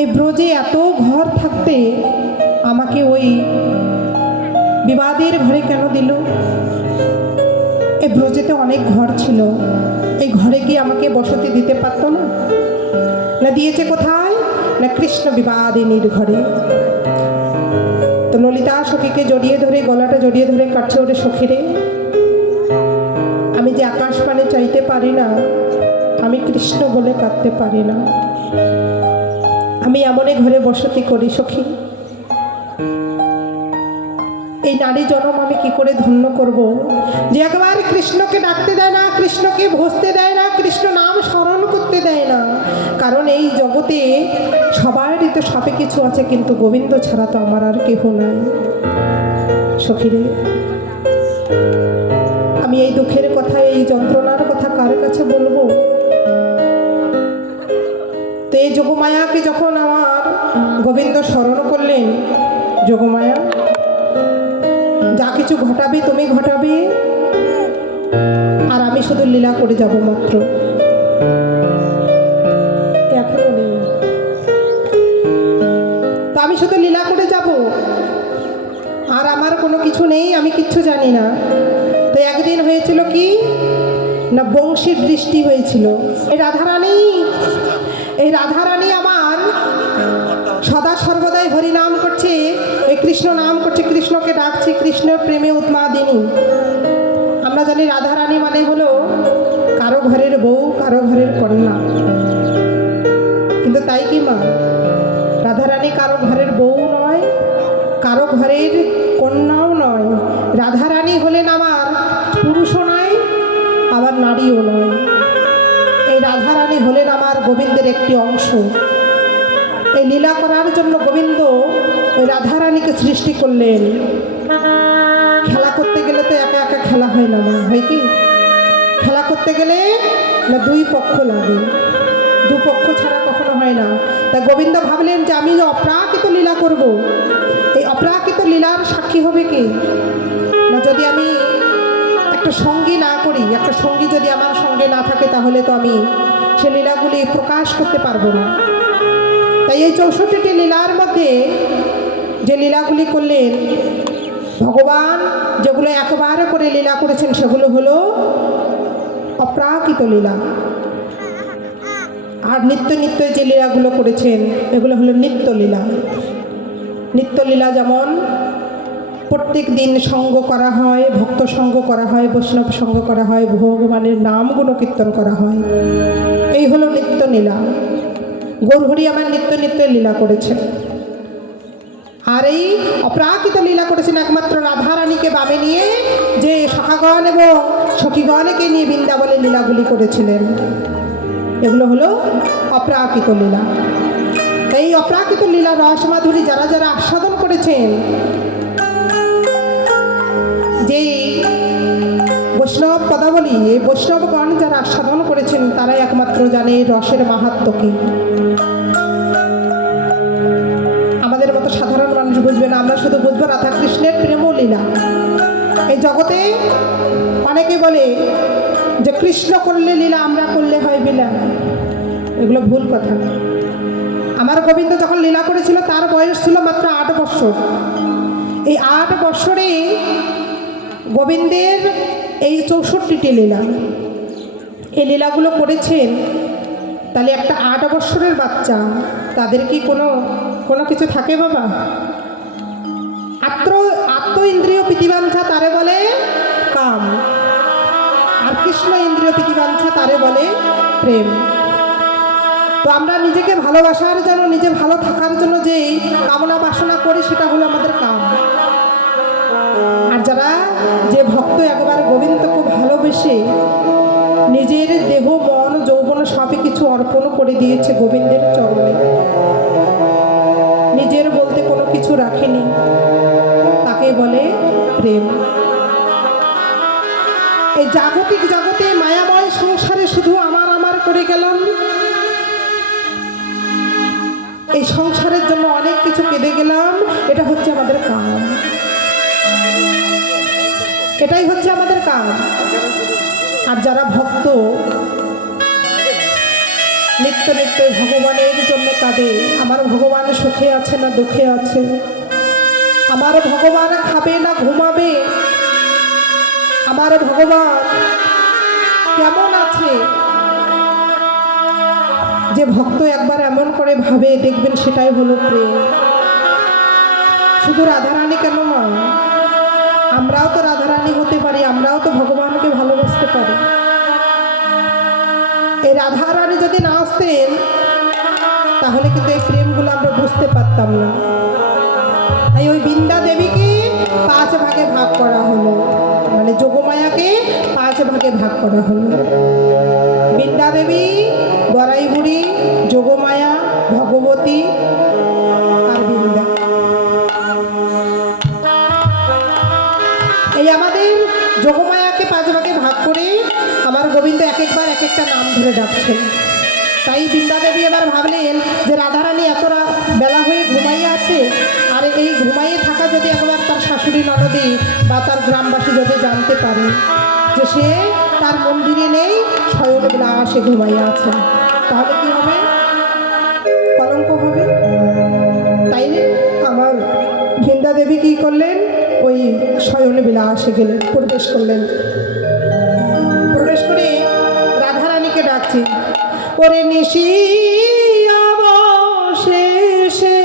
এই ব্রজে এত ঘর থাকতে আমাকে ওই বিবাদের ঘরে কেন দিল? এই ব্রজেতে অনেক ঘর ছিল, এই ঘরে কি আমাকে বসতি দিতে পারতো না? না দিয়েছে কোথায়? না কৃষ্ণ বিবাদিনীর ঘরে। তো ললিতা সখীকে জড়িয়ে ধরে, গলাটা জড়িয়ে ধরে কাটছে, ওরে সখীরে, আমি যে আকাশ পানে চাইতে পারি না, আমি কৃষ্ণ বলে কাঁদতে পারি না, আমি এমনই ঘরে বসতি করি সখী। এই নারী জনম আমি কি করে ধন্য করব যে একবার কৃষ্ণকে ডাকতে দেয় না, কৃষ্ণকে ভজতে দেয় না, কৃষ্ণ নাম স্মরণ করতে দেয় না। কারণ এই জগতে সবারই তো সবে কিছু আছে, কিন্তু গোবিন্দ ছাড়া তো আমার আর কেহ নাই। সখীরে, আমি এই দুঃখের কথা, এই যন্ত্রণার কথা কার কাছে বলবো? তো এই যোগমায়াকে যখন আমার গোবিন্দ স্মরণ করলেন, যোগমায়া যা কিছু ঘটাবে তুমি ঘটাবে, আর আমি শুধু লীলা করে যাব মাত্র। এখনো নেই, তো আমি শুধু লীলা করে যাব, আর আমার কোনো কিছু নেই, আমি কিচ্ছু জানি না। তো একদিন হয়েছিল কি না, বংশীর দৃষ্টি হয়েছিল। এই রাধারানী আমার সদা সর্বদাই হরিনাম করছে, এই কৃষ্ণ নাম করছে, কৃষ্ণকে ডাকছে, কৃষ্ণের প্রেমে উন্মাদিনী। আমরা জানি রাধারানী মানে হলো কারো ঘরের বউ, কারো ঘরের কন্যা। কিন্তু তাই কি মা? রাধারানী কারো ঘরের বউ নয়, কারো ঘরের কন্যাও নয়। রাধারানী হলেন আমার পুরুষও নয়, আবার নারীও নয়। এই রাধারানী হলেন আমার গোবিন্দের একটি অংশ। এই লীলা করার জন্য গোবিন্দ ওই রাধারানীকে সৃষ্টি করলেন। খেলা করতে গেলে তো একা একা খেলা হয় না মা, হয় কি? খেলা করতে গেলে না দুই পক্ষ লাগে, দু পক্ষ ছাড়া কখনো হয় না। তাই গোবিন্দ ভাবলেন যে আমি যে অপ্রাকৃত লীলা করব, এই অপ্রাকৃত লীলার সাক্ষী হবে কি না, যদি আমি একটা সঙ্গী না করি, একটা সঙ্গী যদি আমার সঙ্গে না থাকে, তাহলে তো আমি সে লীলাগুলি প্রকাশ করতে পারবো না। তাই এই 64টি লীলার মধ্যে যে লীলাগুলি করলেন ভগবান, যেগুলো একবার করে লীলা করেছেন, সেগুলো হলো অপ্রাকৃত লীলা। আর নিত্য নিত্য যে লীলাগুলো করেছেন, এগুলো হলো নিত্যলীলা। নিত্যলীলা যেমন প্রত্যেক দিন সঙ্গ করা হয়, ভক্ত সঙ্গ করা হয়, বৈষ্ণব সঙ্গ করা হয়, ভগবানের নাম গুণকীর্তন করা হয়, এই হলো নিত্যলীলা। গৌরহরি আমার নিত্য নিত্য লীলা করেছে। আর এই অপ্রাকৃত লীলা করেছেন একমাত্র রাধারানীকে বামে নিয়ে, যে সখাগণ এবং সখীগণকে নিয়ে বৃন্দাবনে লীলাগুলি করেছিলেন। এগুলো হলো অপ্রাকৃত লীলা। এই অপ্রাকৃত লীলা রস মাধুরী যারা যারা আস্বাদন করেছেন, যেই বৈষ্ণব পদাবলী, এই বৈষ্ণবগণ যারা আস্বাদন করেছেন, তারাই একমাত্র জানে রসের মাহাত্ম্য কি। আমাদের মতো সাধারণ মানুষ বুঝবে না, আমরা শুধু বুঝবো রাধাকৃষ্ণের প্রেম লীলা। এই জগতে অনেকে বলে যে কৃষ্ণ করলে লীলা, আমরা করলে হয় লীলা। এগুলো ভুল কথা। আমার গোবিন্দ যখন লীলা করেছিল, তার বয়স ছিল মাত্র 8 বৎসর। এই 8 বৎসরে গোবিন্দের এই 64টি লীলা, এই লীলাগুলো করেছেন। তাহলে একটা 8 বৎসরের বাচ্চা, তাদের কি কোনো কিছু থাকে বাবা? আত্ম ইন্দ্রিয় প্রীতিবাঞ্ছা তারে বলে কাম, আর কৃষ্ণ ইন্দ্রিয় প্রীতিবাঞ্ছা তারে বলে প্রেম। তো আমরা নিজেকে ভালোবাসার জন্য, নিজে ভালো থাকার জন্য যে কামনা বাসনা করি, সেটা হলো আমাদের কাম। আর যারা যে ভক্ত একবার গোবিন্দকে ভালোবেসে নিজের দেহ মন যৌবন সবই কিছু অর্পণ করে দিয়েছে গোবিন্দের চরণে, নিজের বলতে কোনো কিছু রাখেনি, তাকে বলে প্রেম। এই জাগতিক জগতে মায়াময় সংসারে শুধু আমার আমার করে গেলাম, এই সংসারের জন্য অনেক কিছু কেঁদে গেলাম, এটা হচ্ছে আমাদের কাম, এটাই হচ্ছে আমাদের কাম। আর যারা ভক্ত নিত্য নিত্য ভগবানের জন্য কাজ কাঁদে, আমার ভগবান সুখে আছে না দুঃখে আছে, আমার ভগবান খাবে না ঘুমাবে, আমার ভগবান কেমন আছে। যে ভক্ত একবার এমন করে ভাবে দেখবেন সেটাই হলো প্রেম। শুধু রাধারানী কেন মা, আমরাও তো রাধারানী হতে পারি, আমরাও তো ভগবানকে ভালোবাসতে পারি। এই রাধারানী যদি না আসতেন তাহলে কিন্তু এই প্রেমগুলো আমরা বুঝতে পারতাম না। তাই ওই বৃন্দা দেবীকে 5 ভাগে ভাগ করা হলো, মানে যোগমায়াকে 5 ভাগে ভাগ করা হলো। বৃন্দা দেবী, বড়াই বুড়ি, যোগমায়া, ভগবতী আর বৃন্দা। এই আমাদের যোগমায়াকে 5 ভাগে ভাগ করে আমার গোবিন্দ এক একবার এক একটা নাম ধরে ডাকছেন। তাই বৃন্দা দেবী এবার ভাবলেন যে রাধারানী এত বেলা হয়ে ঘুমাইয়ে আছে, আর এই ঘুমাইয়ে থাকা যদি একবার তার শাশুড়ি ননদী বা তার গ্রামবাসী যদি জানতে পারে যে সে তার মন্দিরে নেই, শয়নবিলাসে ঘুমাইয়ে আছে, তাহলে কি হবে? কলঙ্ক হবে। তাই আমার বৃন্দা দেবী কী করলেন? ওই শয়নবিলাসে গেলেন, প্রবেশ করলেন। প্রবেশ করে রাধারানীকে ডাকছে, ওরে নিশি অবশেষে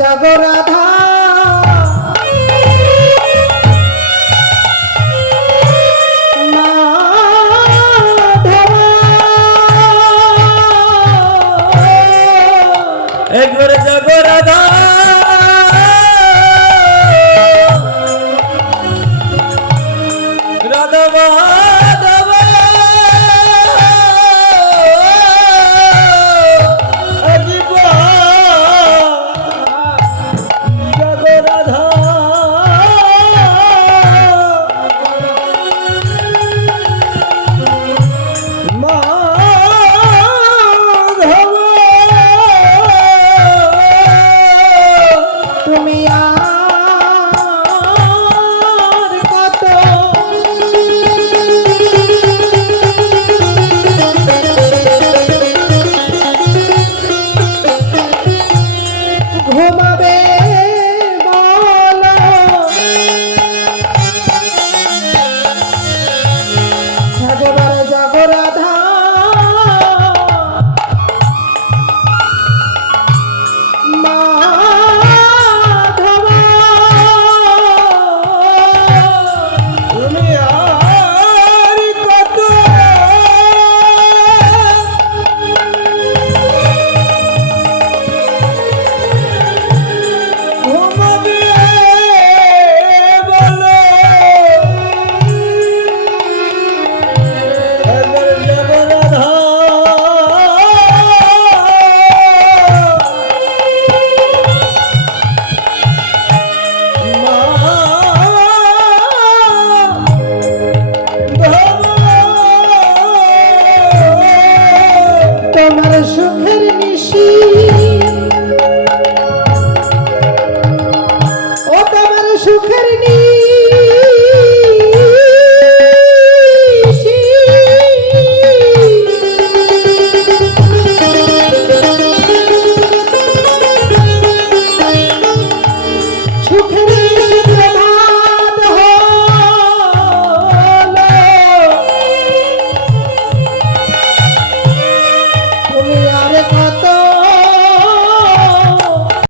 জাগো রাধা, একবারে জাগো রাধা, রাধা মাধব জাগো রাধা, তুমি